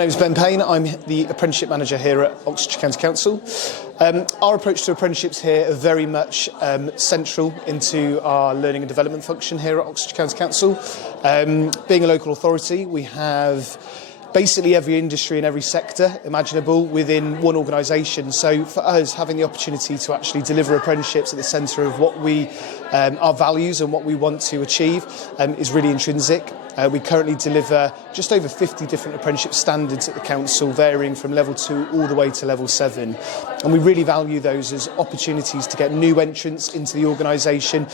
name is Ben Payne. I'm the Apprenticeship Manager here at Oxfordshire County Council. Our approach to apprenticeships here are very much central into our learning and development function here at Oxfordshire County Council. Being a local authority, we have basically every industry and every sector imaginable within one organisation. So for us, having the opportunity to actually deliver apprenticeships at the centre of what our values and what we want to achieve is really intrinsic. We currently deliver just over 50 different apprenticeship standards at the council, varying from level 2 all the way to level 7. And we really value those as opportunities to get new entrants into the organisation,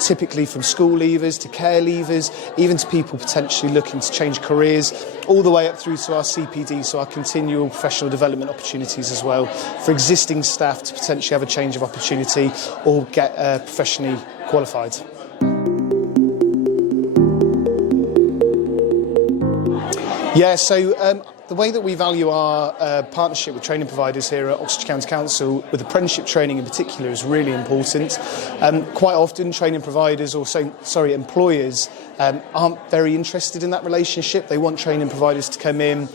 typically from school leavers to care leavers, even to people potentially looking to change careers, all the way up through to our CPD, so our continual professional development opportunities as well, for existing staff to potentially have a change of opportunity or get professionally qualified. Yeah, so the way that we value our partnership with training providers here at Oxfordshire County Council, with apprenticeship training in particular, is really important. Quite often training providers, or employers, aren't very interested in that relationship. They want training providers to come in,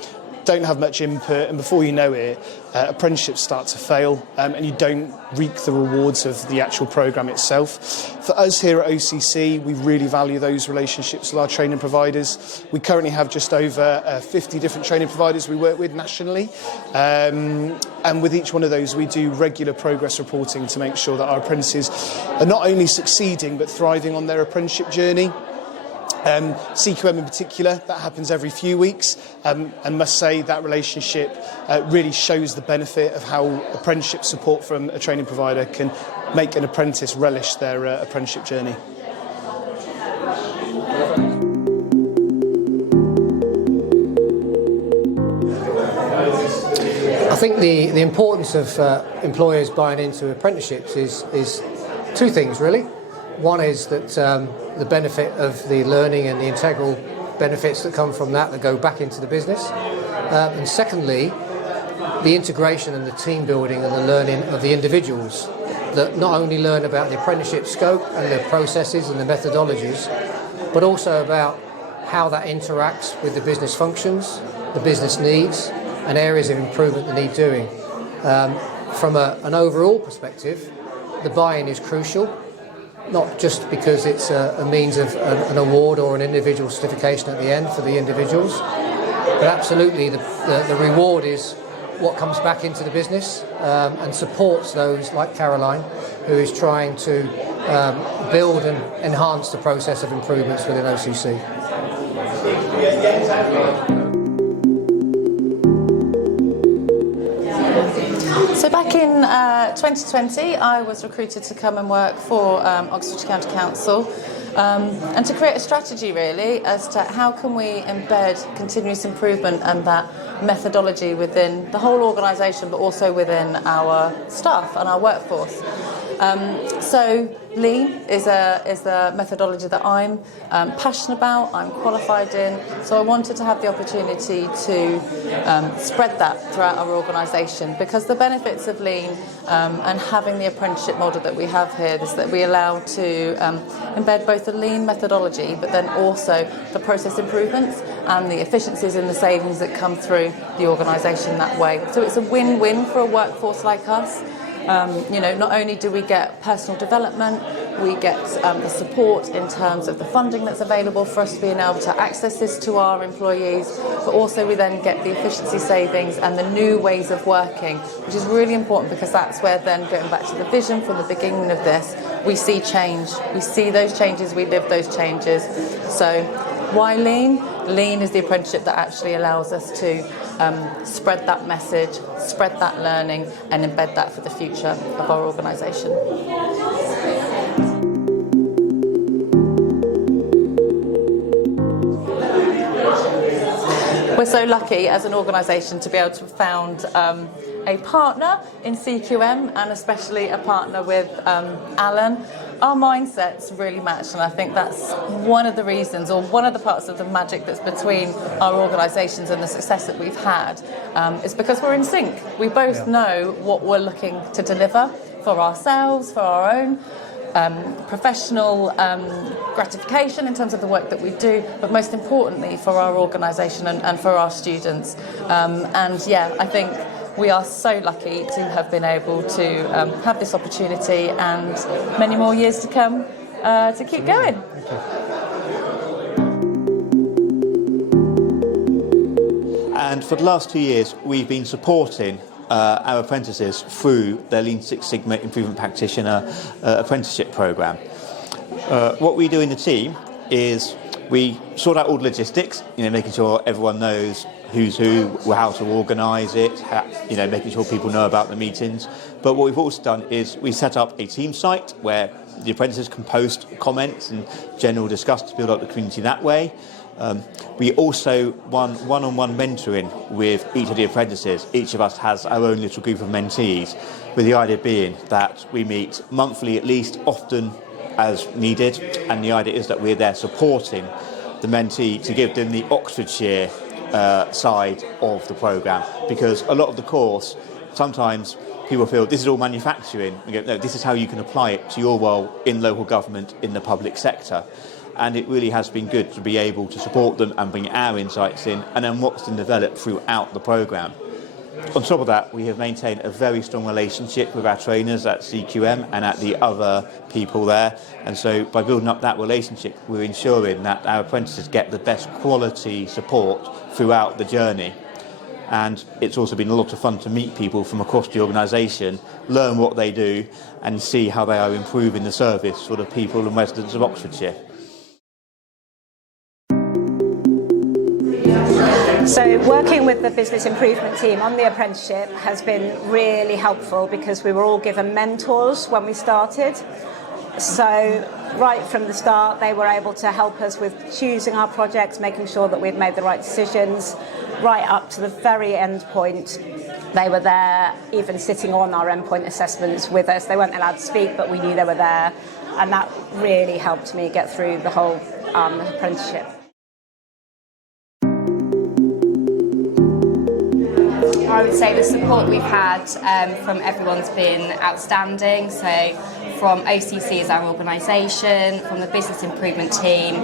don't have much input, and before you know it, apprenticeships start to fail and you don't reap the rewards of the actual programme itself. For us here at OCC, we really value those relationships with our training providers. We currently have just over 50 different training providers we work with nationally, and with each one of those we do regular progress reporting to make sure that our apprentices are not only succeeding but thriving on their apprenticeship journey. CQM in particular, that happens every few weeks, and must say that relationship really shows the benefit of how apprenticeship support from a training provider can make an apprentice relish their apprenticeship journey. I think the importance of employers buying into apprenticeships is two things really. One is that the benefit of the learning and the integral benefits that come from that go back into the business. And secondly, the integration and the team building and the learning of the individuals that not only learn about the apprenticeship scope and the processes and the methodologies, but also about how that interacts with the business functions, the business needs, and areas of improvement that need doing. From an overall perspective, the buy-in is crucial. Not just because it's a means of an award or an individual certification at the end for the individuals, but absolutely the reward is what comes back into the business and supports those like Caroline, who is trying to build and enhance the process of improvements within OCC. So back in 2020, I was recruited to come and work for Oxfordshire County Council and to create a strategy really as to how can we embed continuous improvement and that methodology within the whole organisation, but also within our staff and our workforce. So Lean is a methodology that I'm passionate about, I'm qualified in, so I wanted to have the opportunity to spread that throughout our organisation, because the benefits of Lean and having the apprenticeship model that we have here is that we allow to embed both the Lean methodology but then also the process improvements and the efficiencies and the savings that come through the organisation that way. So it's a win-win for a workforce like us. Not only do we get personal development, we get the support in terms of the funding that's available for us to being able to access this to our employees, but also we then get the efficiency savings and the new ways of working, which is really important because that's where then, going back to the vision from the beginning of this, we see change. We see those changes, we live those changes. So why Lean? Lean is the apprenticeship that actually allows us to spread that message, spread that learning, and embed that for the future of our organisation. We're so lucky as an organisation to be able to have found a partner in CQM, and especially a partner with Alan. Our mindsets really match, and I think that's one of the reasons, or one of the parts of the magic that's between our organisations and the success that we've had, is because we're in sync. We both know what we're looking to deliver for ourselves, for our own professional gratification in terms of the work that we do, but most importantly for our organisation and for our students. And yeah, I think we are so lucky to have been able to have this opportunity and many more years to come to keep going. And for the last 2 years, we've been supporting our apprentices through their Lean Six Sigma Improvement Practitioner apprenticeship programme. What we do in the team is we sort out all the logistics, making sure everyone knows who's who, how to organise it, making sure people know about the meetings. But what we've also done is we set up a team site where the apprentices can post comments and general discuss to build up the community that way. We also one-on-one mentoring with each of the apprentices. Each of us has our own little group of mentees, with the idea being that we meet monthly at least, often as needed, and the idea is that we're there supporting the mentee to give them the Oxfordshire side of the programme, because a lot of the course, sometimes people feel this is all manufacturing. We go, no, this is how you can apply it to your role in local government, in the public sector. And it really has been good to be able to support them and bring our insights in, and then what's been developed throughout the programme. On top of that, we have maintained a very strong relationship with our trainers at CQM and at the other people there. And so by building up that relationship, we're ensuring that our apprentices get the best quality support throughout the journey. And it's also been a lot of fun to meet people from across the organisation, learn what they do, and see how they are improving the service for the people and residents of Oxfordshire. So working with the business improvement team on the apprenticeship has been really helpful, because we were all given mentors when we started. So right from the start, they were able to help us with choosing our projects, making sure that we'd made the right decisions, right up to the very end point. They were there, even sitting on our endpoint assessments with us. They weren't allowed to speak, but we knew they were there. And that really helped me get through the whole apprenticeship. I would say the support we've had from everyone's been outstanding. So from OCC as our organisation, from the business improvement team,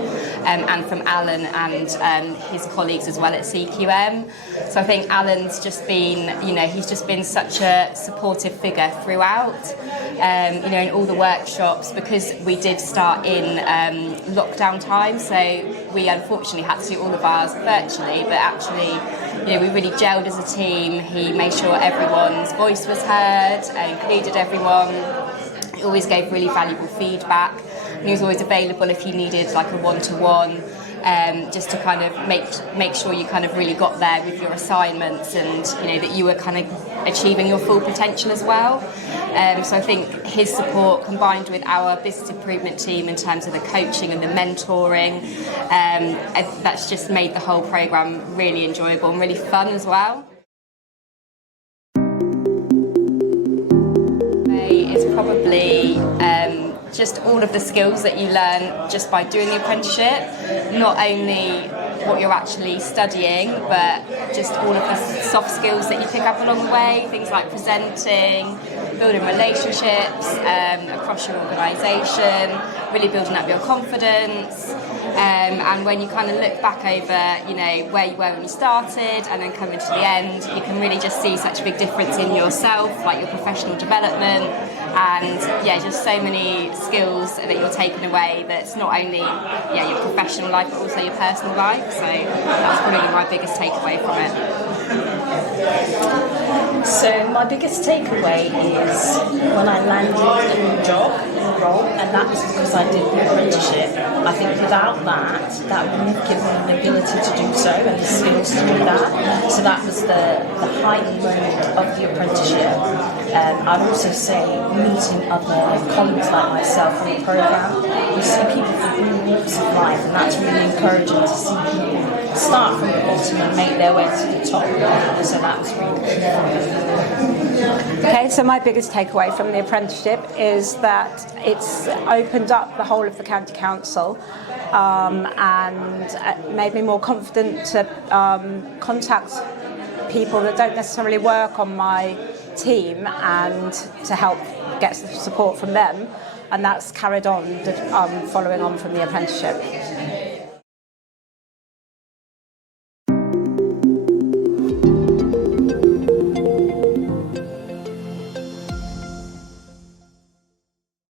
and from Alan and his colleagues as well at CQM. So I think Alan's just been, he's just been such a supportive figure throughout, in all the workshops, because we did start in lockdown time. So we unfortunately had to do all of ours virtually, but actually, we really gelled as a team. He made sure everyone's voice was heard, included everyone. He always gave really valuable feedback. And he was always available if you needed like a one-to-one, just to kind of make sure you kind of really got there with your assignments, and that you were kind of achieving your full potential as well. So I think his support, combined with our business improvement team in terms of the coaching and the mentoring, that's just made the whole programme really enjoyable and really fun as well. It's probably just all of the skills that you learn just by doing the apprenticeship, not only what you're actually studying, but just all of the soft skills that you pick up along the way, things like presenting, building relationships across your organisation, really building up your confidence. And when you kind of look back over, where you were when you started and then coming to the end, you can really just see such a big difference in yourself, like your professional development, and just so many skills that you're taking away, that's not only your professional life but also your personal life. So that's probably my biggest takeaway from it. So my biggest takeaway is when I landed a new job role, and that was because I did the apprenticeship. I think without that wouldn't have given me the ability to do so and the skills to do that. So that was the high moment of the apprenticeship. I'd also say meeting other colleagues like myself in the programme. You see people from all walks of life, and that's really encouraging to see people start from the bottom and make their way to the top. So that was really good. Okay, so my biggest takeaway from the apprenticeship is that it's opened up the whole of the county council, and made me more confident to contact people that don't necessarily work on my team and to help get support from them. and that's carried on following on from the apprenticeship.